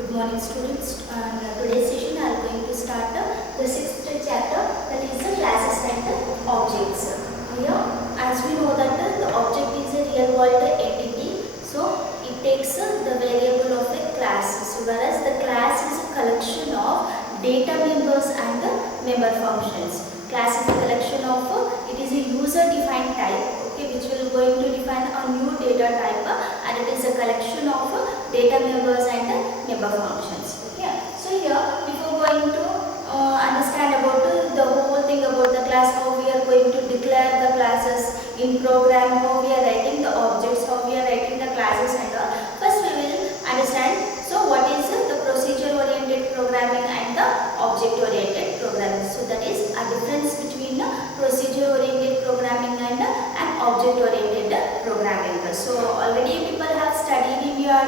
Good morning students, and today's session I am going to start the 6th chapter, that is the classes and the objects. Here, as we know that the object is a real world entity, so it takes the variable of a class. So whereas the class is a collection of data members and the member functions. Class is a collection of, it is a user defined type, okay, which will going to define a new data type, and it is a collection of data members and member functions. Okay. So here, before going to understand about the whole thing about the class, how we are going to declare the classes in program, how we are writing the objects, how we are writing the classes and all. First we will understand, so what is the procedure oriented programming and the object oriented programming. So that is a difference between procedure oriented programming and an object oriented programming. So already people have studied in your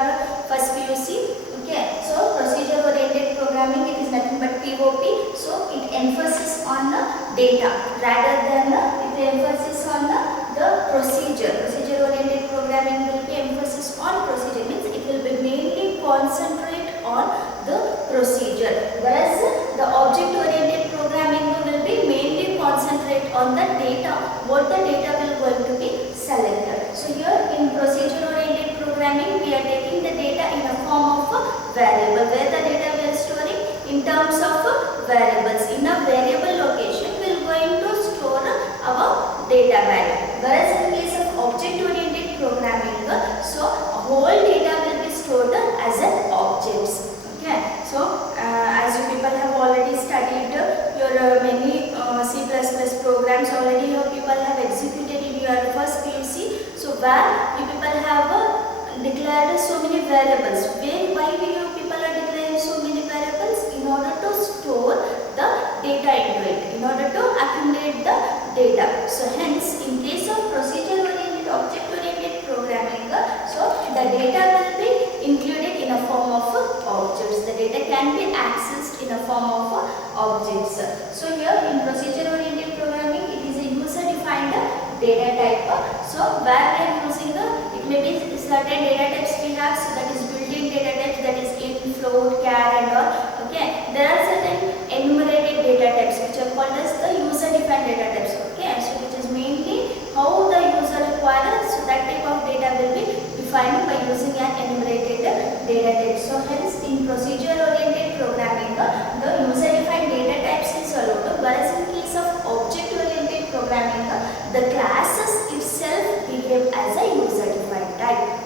first PUC. Okay, so procedure oriented programming, it is nothing but POP. So it emphasis on the data rather than it emphasis on the procedure. Procedure oriented programming will be emphasis on procedure, means it will be mainly concentrate on the procedure, whereas the object oriented programming will be mainly concentrate on the data, what the data will going to be selected. So here in procedure oriented programming, we are taking the data in a form of a variable, where the data we are storing in terms of variables. In a variable location, we are going to store our data value, whereas in case of object oriented programming, so whole data will be stored as an objects. Okay, so as you people have already studied your many C++ programs, already your people have executed in your first PUC. So where you people have declared so many variables. Why you people are declaring so many variables? In order to store the data into it, in order to accumulate the data. So hence, in case of procedure oriented, object oriented programming, so the data will be included in a form of objects. The data can be accessed in a form of objects. So here in procedure oriented programming, it is a user defined data type. So where we are using it may be certain data types we have, so that is built-in data types, that is int, float, char and all. Okay, there are certain enumerated data types which are called as the user defined data types. Okay, so which is mainly how the user requires, so that type of data will be defined by using an enumerated data type. So hence in procedure oriented programming, the user defined data types is allowed, whereas in case of object oriented programming, the classes itself behave as a user defined type.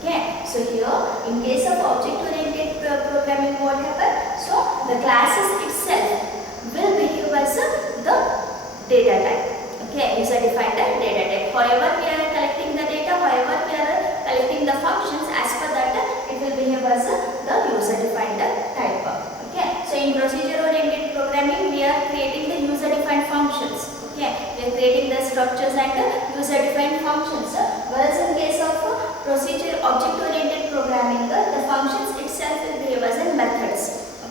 Okay, so here in case of object oriented programming, what happens? So the classes itself will behave as the data type. Okay, user defined data type. However we are collecting the data, however we are collecting the functions, as per that it will behave as the user defined type. Okay, so in procedure oriented programming, we are creating the user defined functions. Okay, we are creating the structures and user defined functions, whereas in case of procedure object oriented programming, the functions itself will behave as methods.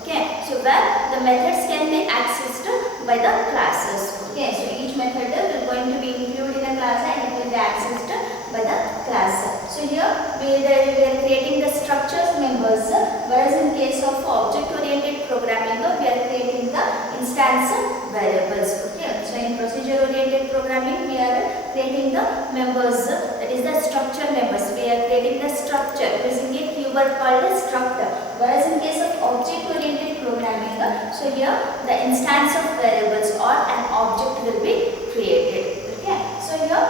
Okay, so where the methods can be accessed by the classes. Okay, so each method will going to be included in a class and it will be accessed by the class. So here we are creating the structures members, whereas in case of object oriented programming, we are creating the instance variables. Okay, so in procedure oriented programming, we are creating the members, that is the structure members. We are creating the structure using a keyword called a struct, whereas in case of object oriented programming, so here the instance of variables or an object will be created. Okay, so here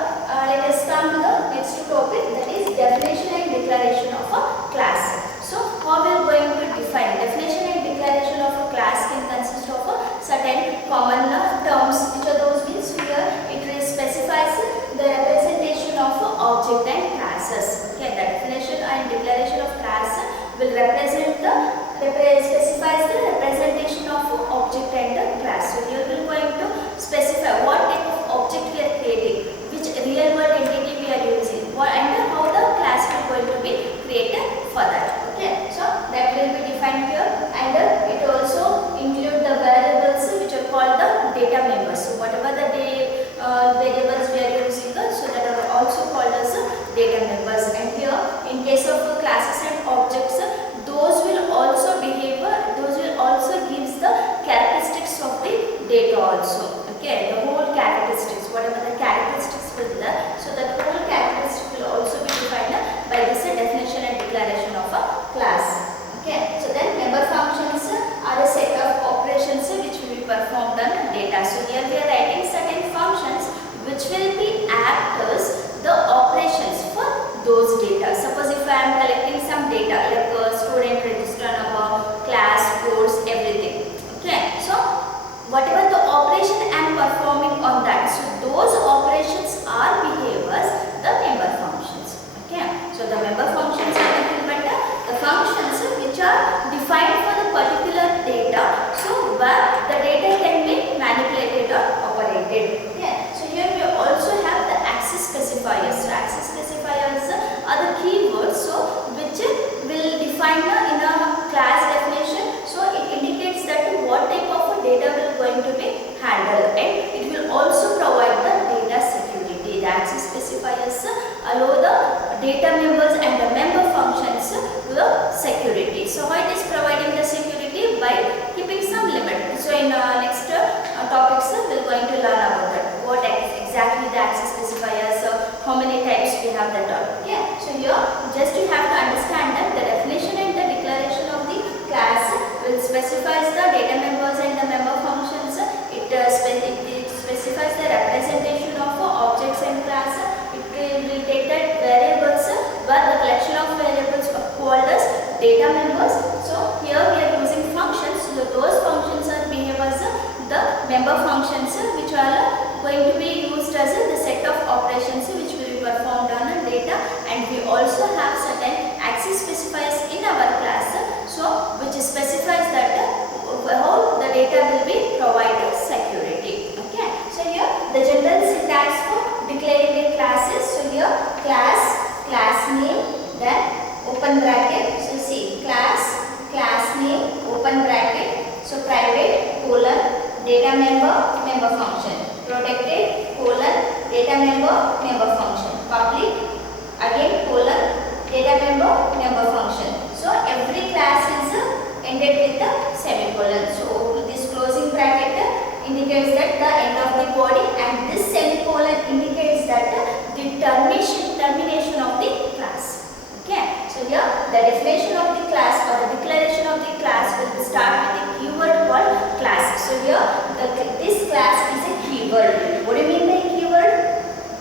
let us come to the next topic, that is definition and declaration of a class. So how we are going to define definition and declaration of a class can consist of certain common terms. Which are those means? Here it specifies the representation of object and classes. Okay, the definition and declaration of class will represent the specifies the representation of object and class. So here we are going to specify what type of object we are creating, which real world entity we are using, and how the class is going to be created for that. Okay, so that will be defined here, and it also include the variables which are called the data members. So whatever the variables we are using, so that are also called as data members. And here in case of classes and objects, those will also also. Okay, the whole characteristics, whatever the characteristics will be there, so that whole characteristic will also be defined by this definition and declaration of a class. Okay, so then member functions are a set of operations which will be performed on data. So here we are writing certain functions which will be act as the operations for those data. Suppose if I am collecting some data like student register number, class, course, everything. Okay, so whatever the operation I am performing on that, so those operations are behaved as the member functions. Okay, so the member functions are nothing but the functions which are defined for the particular data, so where the data can be manipulated or operated. Okay, so here we also have the access specifiers. So access specifiers are the keywords, so which will define in a class definition. So it indicates that what type of data will going to be handled, and it will also provide the data security. The access specifiers allow the data members and the member functions to the security. So how it is providing the security? By keeping some limit. So in next topics we are going to learn about that. What exactly the access specifiers, how many types we have that all. Okay, so here just you have to understand that the definition and the declaration of the class will specifies the data members and the member functions. It specifies the representation of objects and class. It will take that variables where the collection of variables are called as data members. So here we are using functions. So those functions are behaved as the member functions which are going to be used as the set of operations which will be performed on data, and we also have certain access specifiers in our class, so which specifies that how the data will be provided security. Okay, so here the general syntax for declaring a class is, so here class name, then open bracket, so see class name, open bracket, so private colon data member function, protected colon data member function, public again colon data member function. So every class is ended with the semicolon. So this closing bracket indicates that the end of the body, and this semicolon indicates that the termination of the class. Okay, so here the definition of the class or the declaration of the class will start with the keyword called class. So here this class is a keyword. What do you mean by keyword?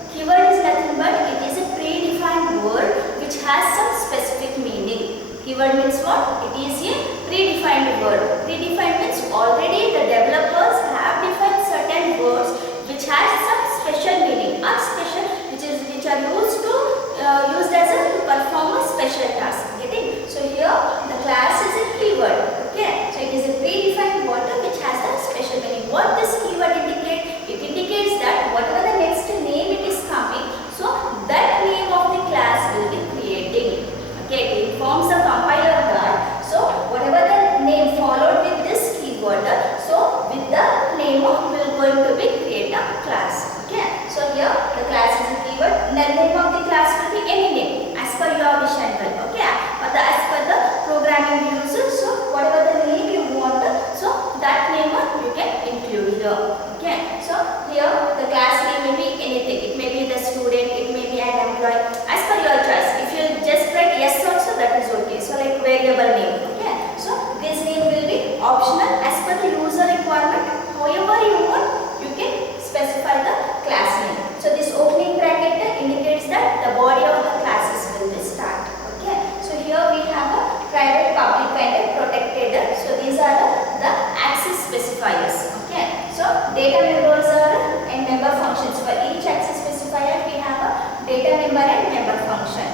Keyword is nothing but it is a predefined word which has some specific meaning. Keyword means what? It is a predefined word. Predefined means already the developers have defined certain words which has some special meaning or special which are used as to perform a special task. Getting? So here the class is a keyword. Okay, so it is a predefined word which has the special meaning. What this keyword indicate? It indicates that whatever the next name it is coming, so that name of the class will be creating. Okay, it informs the compiler that so whatever the name followed with this keyword, so with the name of will going to be create a class. Okay, so here the class is a keyword. The name of the class will be any name as per your wish and will. Okay, but as per the programming user, so whatever the name you want, so that name you can include here. Okay, so here the class name may be anything. It may be the student, it may be an employee, as per your choice. If you just write yes also, that is okay. So like variable name. Okay, so this name will be optional as per the user requirement. However you want, you can specify the class name. So this opening bracket indicates that the body of the classes will be start. Okay, so here we have a private, public and protected. So these are the access specifiers. Okay, so data members are and member functions. For each access specifier we have a data member and member function.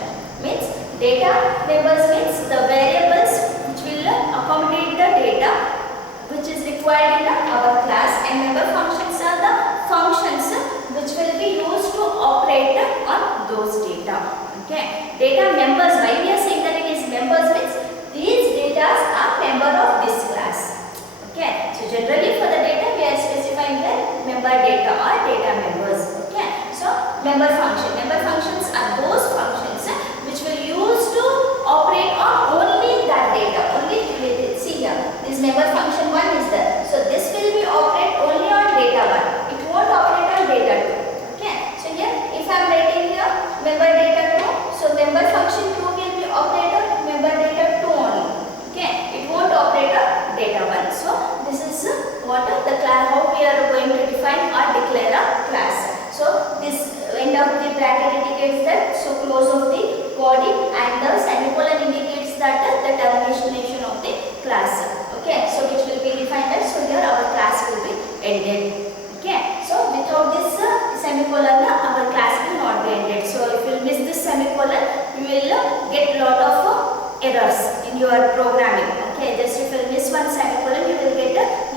Means data members means the variables which will accommodate the data which is required in our class, and member functions are the functions which will be used to operate on those data. Okay, data members, why we are saying that it is members means these data are member of this class. Okay, so generally for the data we are specifying the member data or data members. Okay, so member functions are those functions which will use to operate on only that data, only related. See here, this member function 1 is there. So this will be operate only on data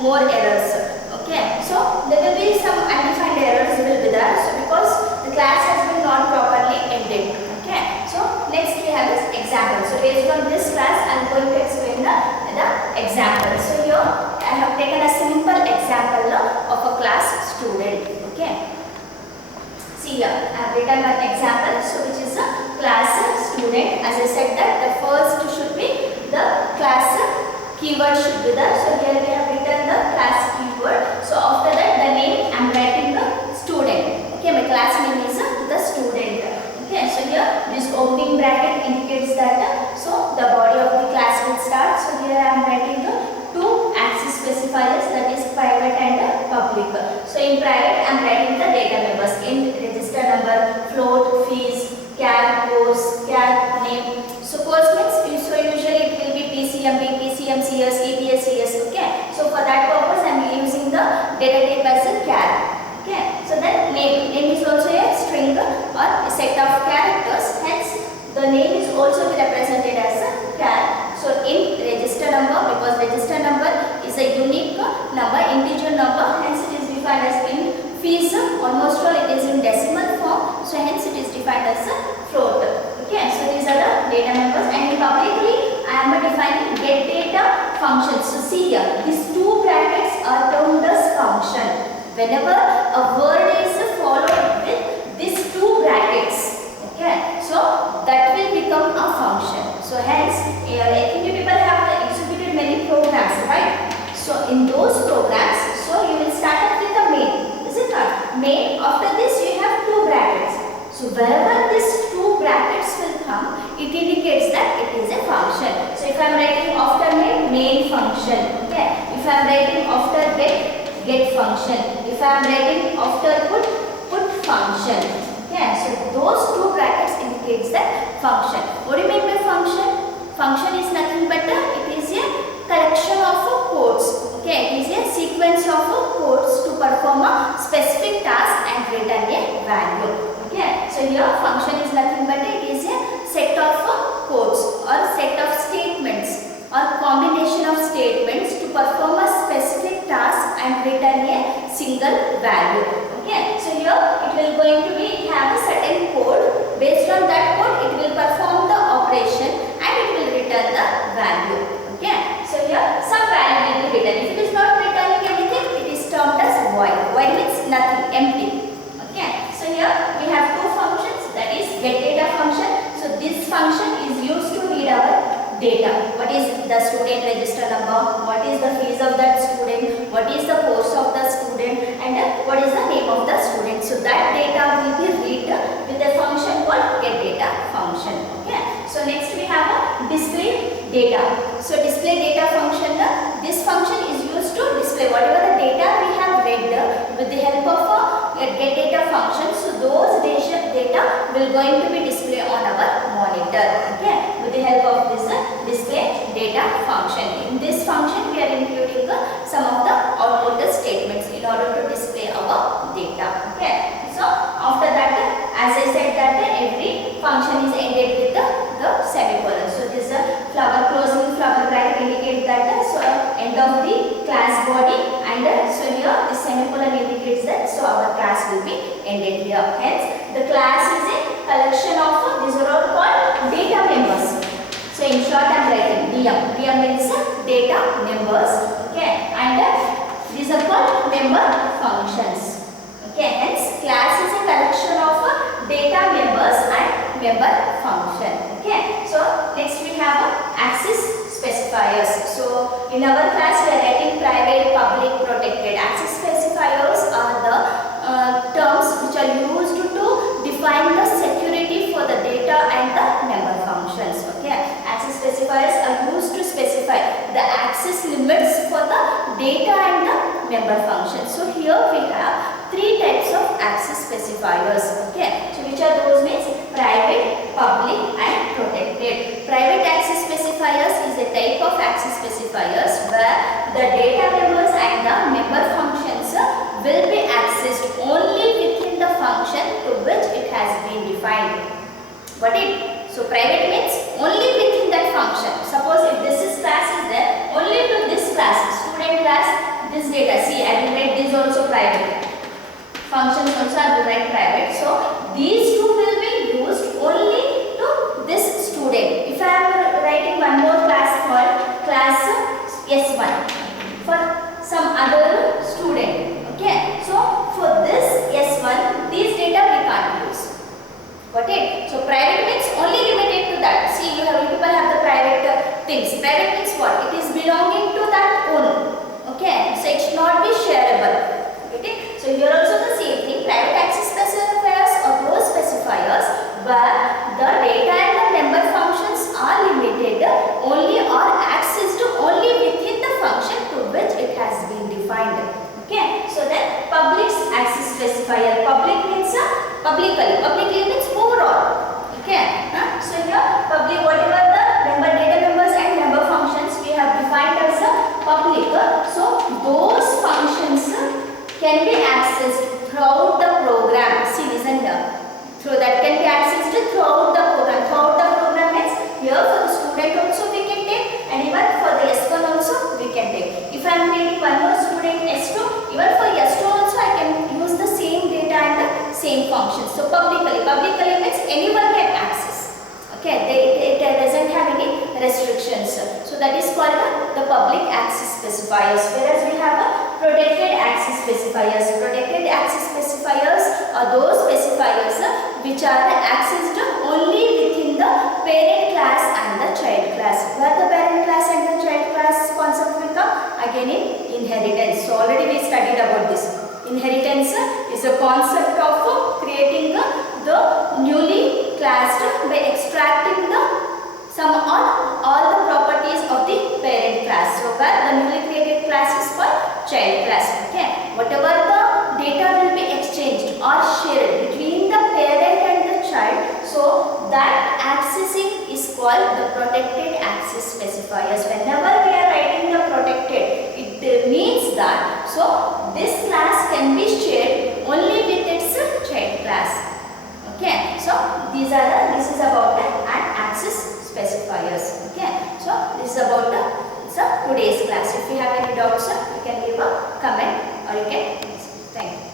more errors. Okay, so there will be some undefined errors will be there. So because the class has been not properly ended. Okay, so next we have this example. So based on this class, I am going to explain the example. So here I have taken a simple example of a class student. Okay. See here, I have written an example, so which is a class student. As I said that the first should be the class keyword should be there. So here we have written the class keyword. So after that the name I am writing the student. Okay, my class name is the student. Okay, so here this opening bracket indicates that so the body of the class will start. So here I am writing the two access specifiers, that is private and public. So in private I am writing the data members, int, register number, float, fees, char, course, char, name. So course means so usually it will be PCMB, PCM, CS, EPS, CS. Okay, so for that purpose I am using the data type as a char. Okay, so then name is also a string or a set of characters, hence the name is also be represented as a char. So in register number, because register number is a unique number, integer number, hence it is defined as in. Fees, almost all it is in decimal form, so hence it is defined as a float. Okay, so these are the data members, and publicly I am defining get data function. So see here, these two brackets are termed as function. Whenever a word is followed with these two brackets, okay, so that will become a function. So hence, I think you people have executed many programs, right? So in those programs, so you will start up with the main, is it not? Main, after this you have two brackets. So wherever these two brackets will come, it indicates that it is a function. So if I am writing after main function, okay. If I am writing after get function. If I am writing after put function. Okay, so those two brackets indicates that function. What do you mean by function? Function is nothing but it is a collection of codes. Okay, it is a sequence of codes to perform a specific task and return a value. Okay, so here function is nothing but it is a set of codes or set of statements or combination of statements to perform a specific task and return a single value. Okay, so here it will going to be have a certain code. Based on that code, it will perform the operation and it will return the value. Okay, so here some value will be written. If it is not returning anything, it is termed as void. Void means nothing, empty. Okay, so here we have two functions, that is get data function. So this function is used to read our data. What is the student register number, what is the fees of that student, what is the course of the student, and what is the name of the student. So that data will be read with a function called get data function. Okay, so next we have a display data. So display data function, this function is used to display whatever the data we have read with the help of a get data function. So those data will going to be displayed on our monitor. Okay, with the help of this display data function. In this function we are including some of the output statements in order to display our data. Okay, so after that, as I said that every function is ended with the semicolon. So this flower closing flower bracket indicate that so end of the class body, and so here the semicolon indicates that so our class will be ended here. Hence the class is a collection of these are all called data members. So in short I am writing DM. DM means data members. Okay, and these are called member functions. Okay, hence class is a collection of data members and member function. Okay, so next we have access specifiers. So in our class we are writing private, public, protected. Access specifiers are the terms which are used to define the security for the data and the member functions. Okay, access specifiers are used to specify the access limits for the data and the member functions. So here we have three types of access specifiers. Okay, so which are those means private, public and protected. Private access specifiers is a type of access specifiers where the data members and the member functions will be accessed only within the function to which it has been defined. Got it? So private means only within that function. Suppose if this is class is there, only to this class, student class, data. See, I will write this also private. Functions also I will write private. So these two will be used only to this student. If I am writing one more class called class S1 for some other student. Okay. So for this S1, these data we can't use. Got it? So private means only limited to that. See, you people have the private things. Private means what? It is belonging to that own. Okay, so it should not be shareable. Okay, so here also the same thing. Private access specifiers or those specifiers where the data and the member functions are limited only or accessed only within the function to which it has been defined. Okay, so then public access specifier. Public means publicly. Publicly means overall. Okay, so here public, whatever the member data members and member functions we have defined as a public. So those functions can be accessed throughout the program. See, listen here. Through that can be accessed throughout the program. Throughout the program means here for the student also we can take, and even for the S1 also we can take. If I am taking one more student S2, even for S2 also I can use the same data and the same functions. So publicly. Publicly means anyone can access. Okay, it doesn't have any restrictions. So that is called the public access specifiers. Whereas we have a protected access specifiers. Protected access specifiers are those specifiers which are accessed only within the parent class and the child class. Where the parent class and the child class concept will come? Again in inheritance. So already we studied about this. Inheritance is a concept of creating the newly classed by extracting the some or all the properties of the parent class. So where the newly created class is called child class. Okay, whatever the data will be exchanged or shared between the parent and the child, so that accessing is called the protected access specifiers. Whenever we are writing the protected, it means that so this class can be shared only with its child class. Okay, so this is about the access specifiers. Okay, so this is about today's class. If you have any doubts, you can leave a comment or you can. Thank you.